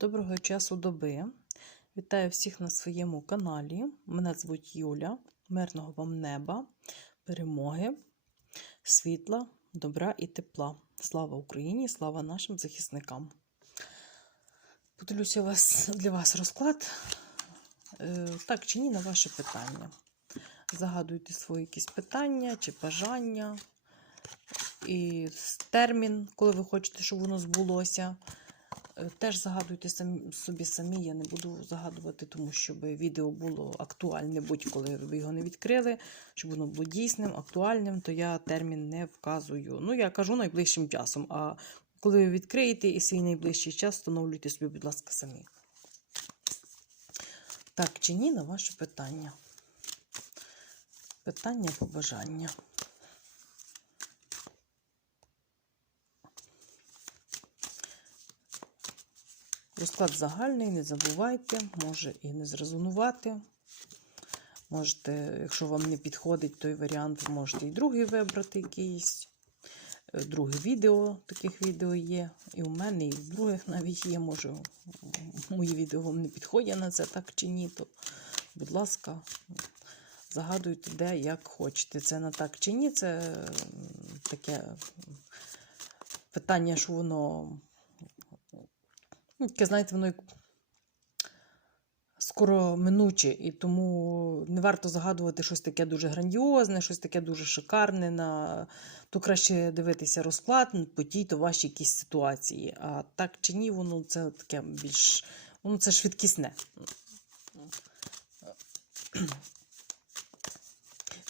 Доброго часу доби. Вітаю всіх на своєму каналі. Мене звуть Юля. Мирного вам неба, перемоги, світла, добра і тепла. Слава Україні, слава нашим захисникам. Поділюся вас, для вас розклад. Е, Так чи ні на ваше питання. Загадуйте свої якісь питання чи бажання. І термін, коли ви хочете, щоб воно збулося. Теж загадуйте собі самі, я не буду загадувати, тому щоб відео було актуальне, будь-коли ви його не відкрили, щоб воно було дійсним, актуальним, то я термін не вказую. Ну, я кажу найближчим часом. А коли ви відкриєте і свій найближчий час, встановлюйте собі, будь ласка, самі. Так чи ні, на ваше питання. Питання побажання. Розклад загальний, не забувайте, може і не зрезонувати. Можете, якщо вам не підходить той варіант, ви можете і другий вибрати якийсь. Е, Друге відео, таких відео є. І у мене, і в других навіть є. Може, мої відео вам не підходять на це, так чи ні, то, будь ласка, загадуйте, де як хочете. Це на так чи ні, це таке питання, що воно Таке, знаєте, воно скоро минуче, і тому не варто загадувати щось таке дуже грандіозне, щось таке дуже шикарне. На... То краще дивитися розклад по тій то вашій якійсь ситуації. А так чи ні, воно це таке більш. Воно це швидкісне.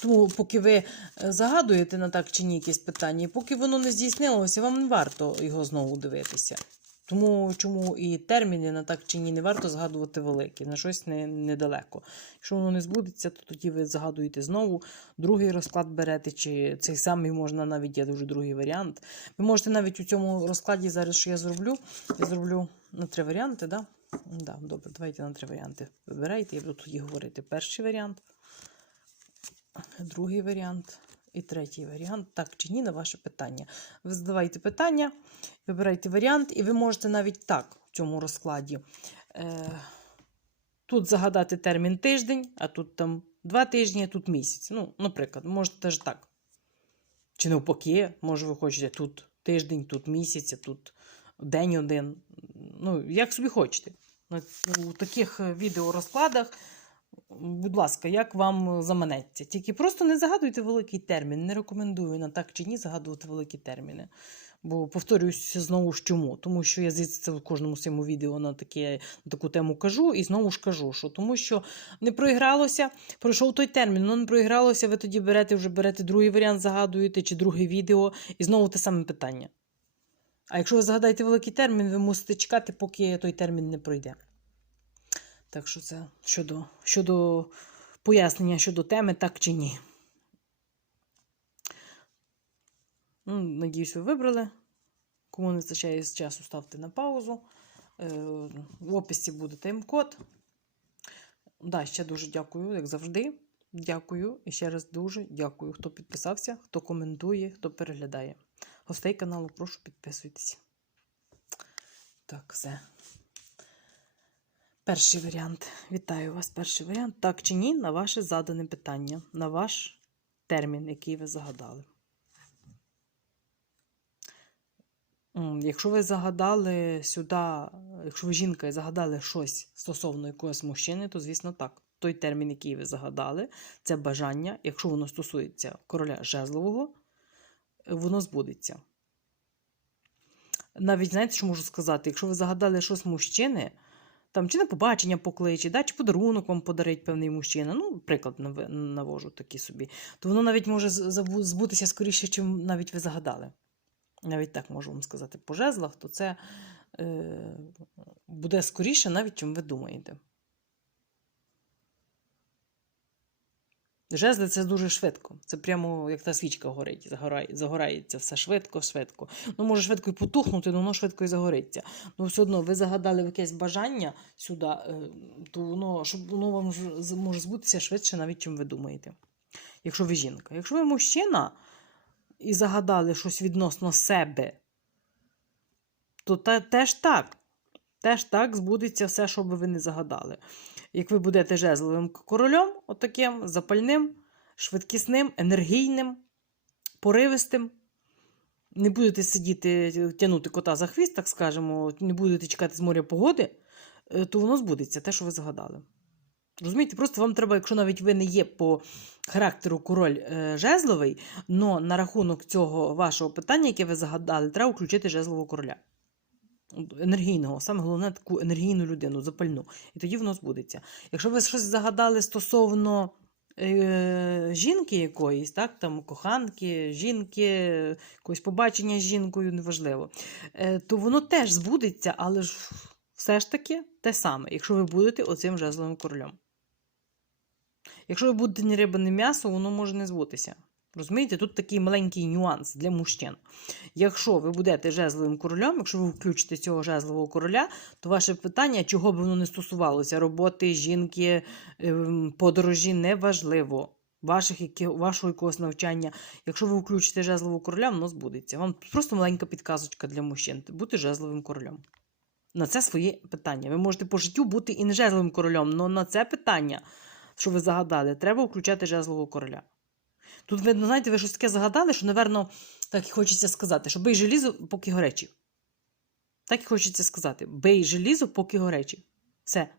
Тому, поки ви е, загадуєте на так чи ні якесь питання, і поки воно не здійснилося, вам не варто його знову дивитися. Тому чому і терміни на так чи ні не варто згадувати великі, на щось недалеко. Якщо воно не збудеться, то тоді ви згадуєте знову, другий розклад берете, чи цей самий можна навіть є дуже другий варіант. Ви можете навіть у цьому розкладі зараз, що я зроблю, я зроблю на три варіанти, да? Да, добре, давайте на три варіанти вибирайте, я буду тоді говорити перший варіант, другий варіант. І третій варіант, так чи ні, на ваше питання. Ви задавайте питання, вибирайте варіант, і ви можете навіть так в цьому розкладі. Е, Тут загадати термін тиждень, а тут там два тижні, а тут місяць. Ну, наприклад, можете теж так. Чи навпаки, може, ви хочете тут тиждень, тут місяць, а тут день один. Ну, як собі хочете. У таких е, відеорозкладах Будь ласка, як вам заманеться? Тільки просто не загадуйте великий термін. Не рекомендую на так чи ні загадувати великі терміни. Бо повторююсь знову ж чому. Тому що я звідси в кожному своєму відео на, таке, на таку тему кажу, і знову ж кажу, що тому що не проігралося, пройшов той термін, ну не проігралося, ви тоді берете вже берете другий варіант, загадуєте, чи друге відео, і знову те саме питання. А якщо ви загадаєте великий термін, ви мусите чекати, поки той термін не пройде. Так що це щодо, щодо пояснення щодо теми, так чи ні. Ну, надіюсь, ви вибрали. Кому не вистачає часу, ставте на паузу. Е, в описі буде тайм-код. Да, ще дуже дякую, як завжди. Дякую. І ще раз дуже дякую, хто підписався, хто коментує, хто переглядає. Гостей каналу, прошу підписуйтесь. Так, все. Перший варіант. Вітаю вас. Перший варіант. Так чи ні, на ваше задане питання, на ваш термін, який ви загадали. Якщо ви загадали сюди, якщо ви жінка і загадали щось стосовно якогось мужчини, то, звісно, так. Той термін, який ви загадали, це бажання. Якщо воно стосується короля жезлового, воно збудеться. Навіть знаєте, що можу сказати? Якщо ви загадали щось мужчини, там чи на побачення покличе, да, чи подарунок вам подарить певний мужчина. Ну, приклад навожу такі собі, то воно навіть може збутися скоріше, чим навіть ви загадали. Навіть так можу вам сказати. По жезлах, то це е, буде скоріше, навіть чим ви думаєте. Жезли це дуже швидко. Це прямо як та свічка горить, загорає, загорається все швидко, швидко. Ну, може швидко і потухнути, але воно швидко і загориться. Ну, все одно, ви загадали якесь бажання сюди, е, то воно, щоб воно вам може збутися швидше, навіть чим ви думаєте. Якщо ви жінка. Якщо ви мужчина і загадали щось відносно себе, то те, теж так. Теж так збудеться все, що би ви не загадали. Як ви будете жезловим королем, отаким запальним, швидкісним, енергійним, поривистим, не будете сидіти, тягнути кота за хвіст, так скажемо, не будете чекати з моря погоди, е, то воно збудеться, те, що ви загадали. Розумієте, просто вам треба, якщо навіть ви не є по характеру король е, жезловий, але на рахунок цього вашого питання, яке ви загадали, треба включити жезлового короля. Енергійного, саме головне таку енергійну людину, запальну. І тоді воно збудеться. Якщо ви щось загадали стосовно е, жінки якоїсь, так, там коханки, жінки, якогось побачення з жінкою, неважливо, е, то воно теж збудеться, але ж все ж таки те саме, якщо ви будете оцим жезловим королем. Якщо ви будете ні риба, ні м'ясо, воно може не збутися. Розумієте, тут такий маленький нюанс для мужчин. Якщо ви будете жезловим королем, якщо ви включите цього жезлового короля, то ваше питання, чого б воно не стосувалося, роботи, жінки, ем, подорожі, неважливо. Ваших, які, вашого якогось навчання. Якщо ви включите жезлового короля, воно збудеться. Вам просто маленька підказочка для мужчин бути жезловим королем. На це своє питання. Ви можете по життю бути і не жезловим королем, але на це питання, що ви загадали, треба включати жезлового короля. Тут, ви, ну, знаєте, ви щось таке загадали, що, напевно, так і хочеться сказати, що бий желізо, поки горечі. Так і хочеться сказати: бий желізо, поки горечі. Все.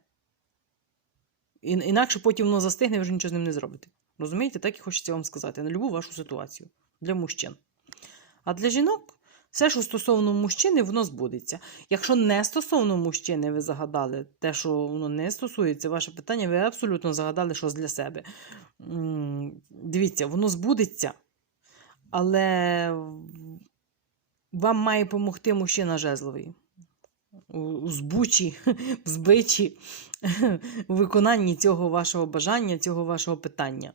Інакше потім воно застигне, і вже нічого з ним не зробите. Розумієте, так і хочеться вам сказати на любу вашу ситуацію для мужчин. А для жінок все, що стосовно мужчини, воно збудеться. Якщо не стосовно мужчини, ви загадали те, що воно не стосується, ваше питання, ви абсолютно загадали щось для себе. Дивіться, воно збудеться, але вам має допомогти мужчина жезловий. У збучі, в збичі, у виконанні цього вашого бажання, цього вашого питання.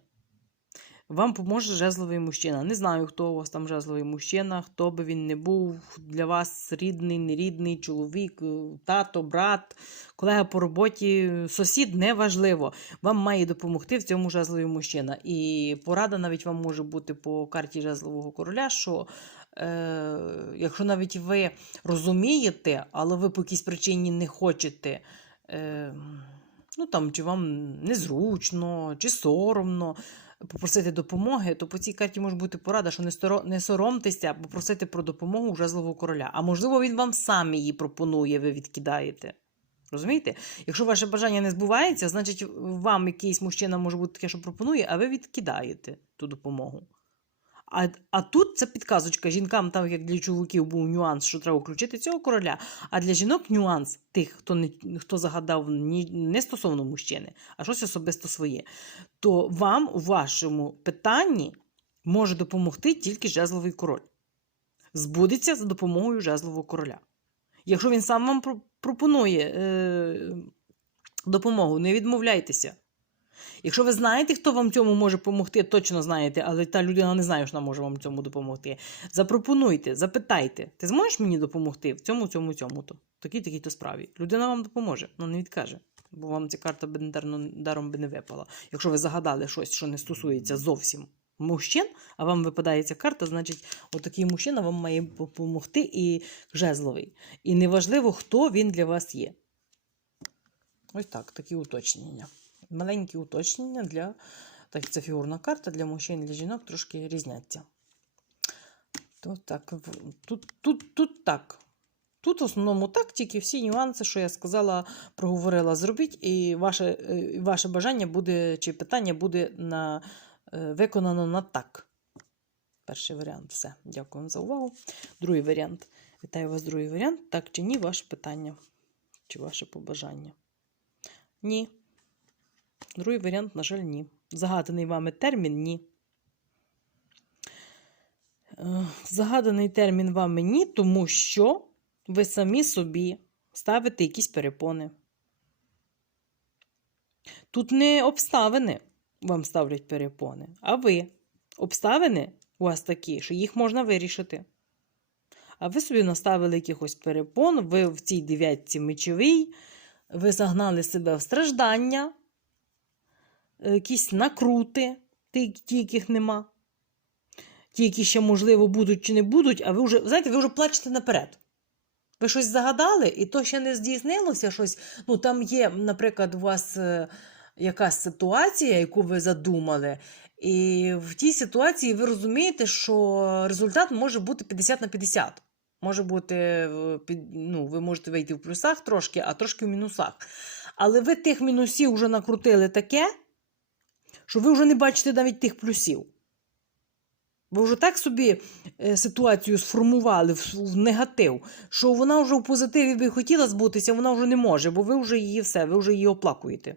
Вам поможе жезловий мужчина. Не знаю, хто у вас там жезловий мужчина, хто би він не був для вас рідний, нерідний, чоловік, е, тато, брат, колега по роботі, сусід, неважливо. Вам має допомогти в цьому жезловий мужчина. І порада навіть вам може бути по карті жезлового короля, що е, якщо навіть ви розумієте, але ви по якійсь причині не хочете. Е, Ну там, чи вам незручно, чи соромно, попросити допомоги, то по цій карті може бути порада, що не, не соромтеся попросити про допомогу вже злого короля. А можливо, він вам сам її пропонує, ви відкидаєте. Розумієте? Якщо ваше бажання не збувається, значить вам якийсь мужчина може бути таке, що пропонує, а ви відкидаєте ту допомогу. А, а тут це підказочка. Жінкам, так як для чоловіків був нюанс, що треба включити цього короля, а для жінок нюанс тих, хто не, хто загадав ні, не стосовно мужчини, а щось особисто своє. То вам у вашому питанні може допомогти тільки жезловий король. Збудеться за допомогою жезлового короля. Якщо він сам вам пропонує е, допомогу, не відмовляйтеся. Якщо ви знаєте, хто вам цьому може допомогти, точно знаєте, але та людина не знає, що вона може вам цьому допомогти. Запропонуйте, запитайте, ти зможеш мені допомогти в цьому, цьому, цьому то такій такій то справі. Людина вам допоможе, але не відкаже, бо вам ця карта даром би не випала. Якщо ви загадали щось, що не стосується зовсім мужчин, а вам випадає ця карта, значить, отакий мужчина вам має допомогти і жезловий. І неважливо, хто він для вас є. Ось так, такі уточнення маленькі уточнення для так це фігурна карта для мужчин для жінок трошки різняться. Тут так, тут, тут, тут так. Тут в основному так, тільки всі нюанси, що я сказала, проговорила, зробіть, і ваше, і ваше бажання буде, чи питання буде на, е, виконано на так. Перший варіант. Все. Дякую вам за увагу. Другий варіант. Вітаю вас, другий варіант. Так чи ні, ваше питання, чи ваше побажання? Ні. Другий варіант, на жаль, ні. Загаданий вами термін ні. Е, Загаданий термін вами ні, тому що ви самі собі ставите якісь перепони. Тут не обставини вам ставлять перепони, а ви. Обставини у вас такі, що їх можна вирішити. А ви собі наставили якихось перепон, ви в цій дев'ятці мечовій, ви загнали себе в страждання, якісь накрути, ті, яких нема. Ті, які ще, можливо, будуть чи не будуть, а ви вже, знаєте, ви вже плачете наперед. Ви щось загадали, і то ще не здійснилося щось. Ну, там є, наприклад, у вас е, якась ситуація, яку ви задумали, і в тій ситуації ви розумієте, що результат може бути 50 на 50. Може бути, е, ну, ви можете вийти в плюсах трошки, а трошки в мінусах. Але ви тих мінусів вже накрутили таке, що ви вже не бачите навіть тих плюсів. Ви вже так собі е, ситуацію сформували в, в негатив, що вона вже в позитиві би хотіла збутися, вона вже не може, бо ви вже її все, ви вже її оплакуєте.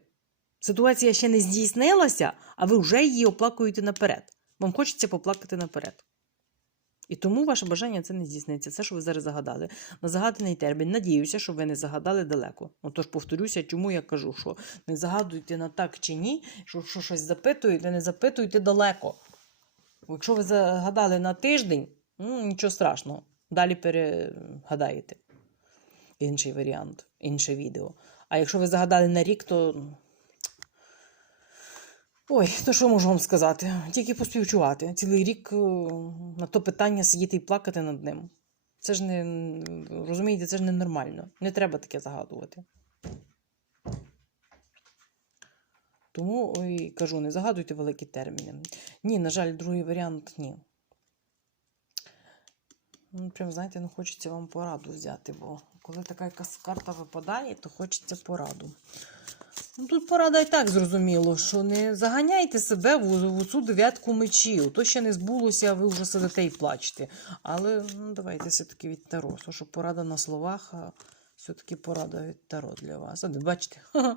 Ситуація ще не здійснилася, а ви вже її оплакуєте наперед. Вам хочеться поплакати наперед. І тому ваше бажання це не здійсниться. Це, що ви зараз загадали. На загаданий термін. Надіюся, що ви не загадали далеко. Отож, повторюся, чому я кажу, що не загадуйте на так чи ні, що, що щось запитуєте, не запитуйте далеко. Якщо ви загадали на тиждень, ну, нічого страшного. Далі перегадаєте. Інший варіант, інше відео. А якщо ви загадали на рік, то. Ой, то що можу вам сказати? Тільки поспівчувати. Цілий рік е, на то питання сидіти і плакати над ним. Це ж не розумієте, це ж ненормально. Не треба таке загадувати. Тому ой, кажу, не загадуйте великі терміни. Ні, на жаль, другий варіант ні. Ну, прям, знаєте, ну хочеться вам пораду взяти, бо коли така якась карта випадає, то хочеться пораду. Ну, тут порада і так зрозуміло, що не заганяйте себе в, в цю дев'ятку мечів. То ще не збулося, а ви вже сидите і плачете. Але ну, давайте все-таки від Таро. Що порада на словах, а все-таки порада від Таро для вас. А, бачите?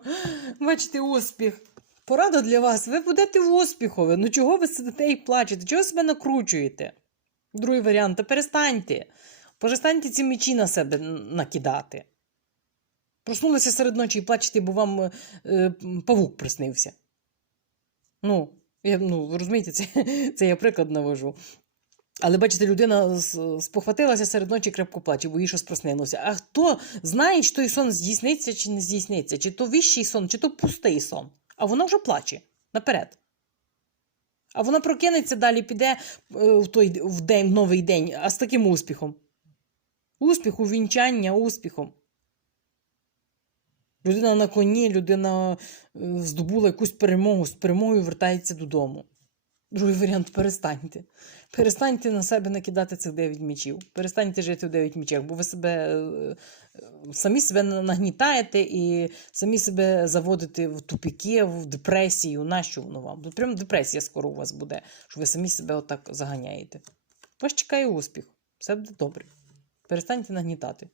Бачите успіх. Порада для вас. Ви будете в успіхові. Ну чого ви сидите і плачете? Чого себе накручуєте? Другий варіант, та перестаньте. Перестаньте ці мечі на себе накидати. Проснулися серед ночі і плачете, бо вам е, е, павук приснився. Ну, я, ну, розумієте, це, це я приклад навожу. Але бачите, людина спохватилася серед ночі крепко плаче, бо їй щось приснилося. А хто знає, чи той сон здійсниться чи не здійсниться, чи то вищий сон, чи то пустий сон. А вона вже плаче наперед. А вона прокинеться далі, піде е, в той в день, в новий день, а з таким успіхом. Успіху, вінчання, успіхом. Людина на коні, людина е, здобула якусь перемогу, з перемогою вертається додому. Другий варіант перестаньте. Перестаньте на себе накидати цих 9 мічів. Перестаньте жити в 9 мічах, бо ви себе е, е, самі себе нагнітаєте і самі себе заводите в тупіки, в депресію. Нащо воно вам? Прям депресія скоро у вас буде, що ви самі себе отак заганяєте. Вас чекає успіх. Все буде добре. Перестаньте нагнітати.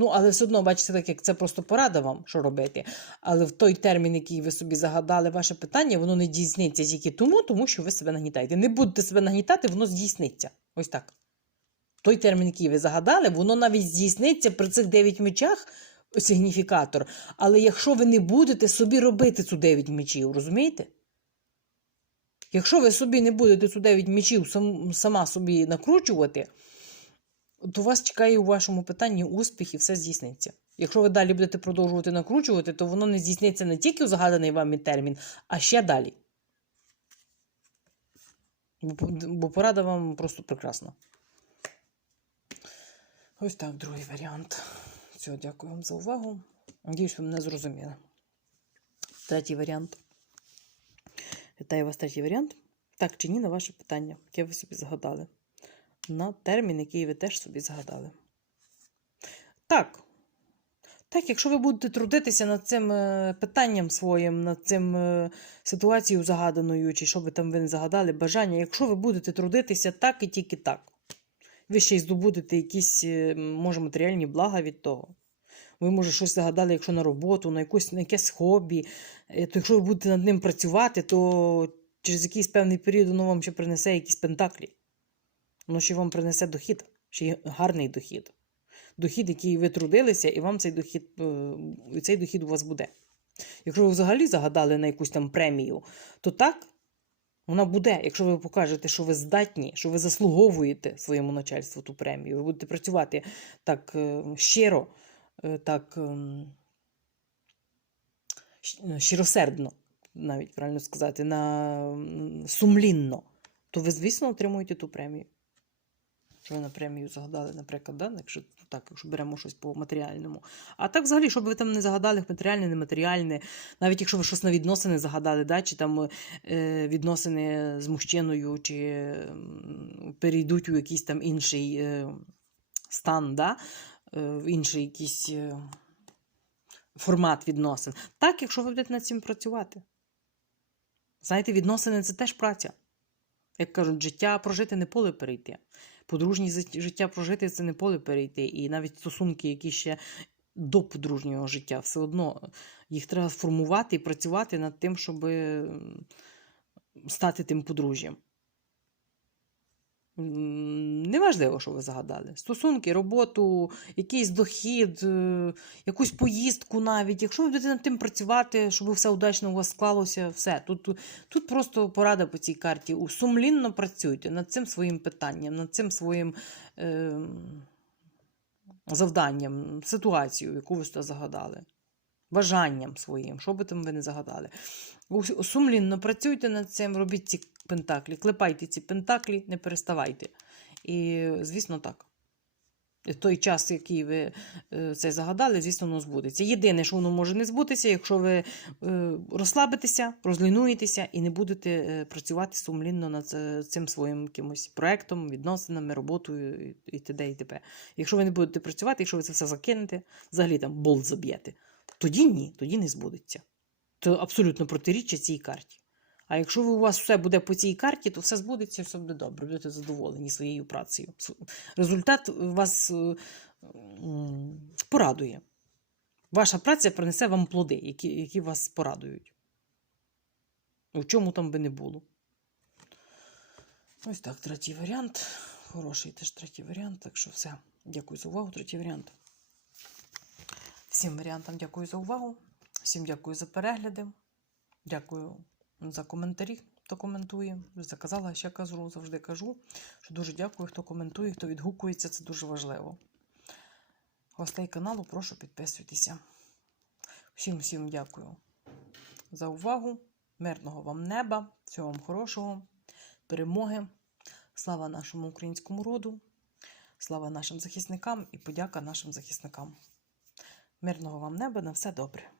Ну, але все одно, бачите, так як це просто порада вам, що робити. Але в той термін, який ви собі загадали, ваше питання, воно не здійсниться тільки тому, тому що ви себе нагнітаєте. Не будете себе нагнітати, воно здійсниться. Ось так. Той термін, який ви загадали, воно навіть здійсниться при цих 9 мечах сигніфікатор. Але якщо ви не будете собі робити цю 9 мечів, розумієте? Якщо ви собі не будете цю 9 мечів сам, сама собі накручувати, то вас чекає у вашому питанні успіх і все здійсниться. Якщо ви далі будете продовжувати накручувати, то воно не здійсниться не тільки у загаданий вами термін, а ще далі. Бо порада вам просто прекрасна. Ось так, другий варіант. Все, дякую вам за увагу. Надіюсь, ви мене зрозуміли. Третій варіант. Вітаю вас, третій варіант. Так чи ні на ваше питання, яке ви собі згадали. На термін, який ви теж собі згадали. Так. Так, якщо ви будете трудитися над цим е, питанням своїм, над цим е, ситуацією загаданою, чи що ви там ви не загадали, бажання, якщо ви будете трудитися так і тільки так, ви ще й здобудете якісь, е, може, матеріальні блага від того. Ви, може, щось загадали, якщо на роботу, на, якусь, на якесь хобі, то якщо ви будете над ним працювати, то через якийсь певний період воно вам ще принесе якісь пентаклі. Воно ще вам принесе дохід, ще гарний дохід. Дохід, який ви трудилися, і вам цей дохід, е, цей дохід у вас буде. Якщо ви взагалі загадали на якусь там премію, то так, вона буде, якщо ви покажете, що ви здатні, що ви заслуговуєте своєму начальству ту премію. Ви будете працювати так е, щиро, е, так ем, щиросердно, навіть правильно сказати, на сумлінно, то ви, звісно, отримуєте ту премію. Що ви на премію загадали, наприклад, да? якщо так, якщо беремо щось по матеріальному. А так, взагалі, щоб ви там не загадали матеріальне, нематеріальне, навіть якщо ви щось на відносини загадали, да? чи там е, відносини з мужчиною, чи перейдуть у якийсь там інший е, стан, да? е, в інший якийсь е, формат відносин. Так, якщо ви будете над цим працювати. Знаєте, відносини це теж праця. Як кажуть, життя прожити не поле перейти. Подружнє життя прожити це не поле перейти. І навіть стосунки, які ще до подружнього життя, все одно їх треба формувати і працювати над тим, щоб стати тим подружжям. Неважливо, що ви загадали. Стосунки, роботу, якийсь дохід, е, якусь поїздку навіть. Якщо ви будете над тим працювати, щоб все удачно у вас склалося, все. Тут, тут просто порада по цій карті. Сумлінно працюйте над цим своїм питанням, над цим своїм е, завданням, ситуацією, яку ви сюди загадали. Бажанням своїм, що би там ви не загадали. Сумлінно працюйте над цим, робіть ці пентаклі, клепайте ці пентаклі, не переставайте. І, звісно, так. Той час, який ви е, це загадали, звісно, воно збудеться. Єдине, що воно може не збутися, якщо ви е, розслабитеся, розлінуєтеся і не будете е, працювати сумлінно над цим своїм якимось проектом, відносинами, роботою і т.д. і т.п. Якщо ви не будете працювати, якщо ви це все закинете, взагалі там болт заб'єте, тоді ні, тоді не збудеться. Це абсолютно протиріччя цій карті. А якщо у вас все буде по цій карті, то все збудеться, все буде добре, будете задоволені своєю працею. Результат вас е, порадує. Ваша праця принесе вам плоди, які, які вас порадують. У чому там би не було. Ось так, третій варіант. Хороший теж третій варіант. Так що все. Дякую за увагу, третій варіант. Всім варіантам дякую за увагу. Всім дякую за перегляди. Дякую за коментарі, хто коментує. Заказала, ще кажу, завжди кажу, що дуже дякую, хто коментує, хто відгукується, це дуже важливо. Гостей каналу прошу підписуйтеся. Всім всім дякую за увагу. Мирного вам неба, всього вам хорошого, перемоги. Слава нашому українському роду, слава нашим захисникам і подяка нашим захисникам. Мирного вам неба на все добре.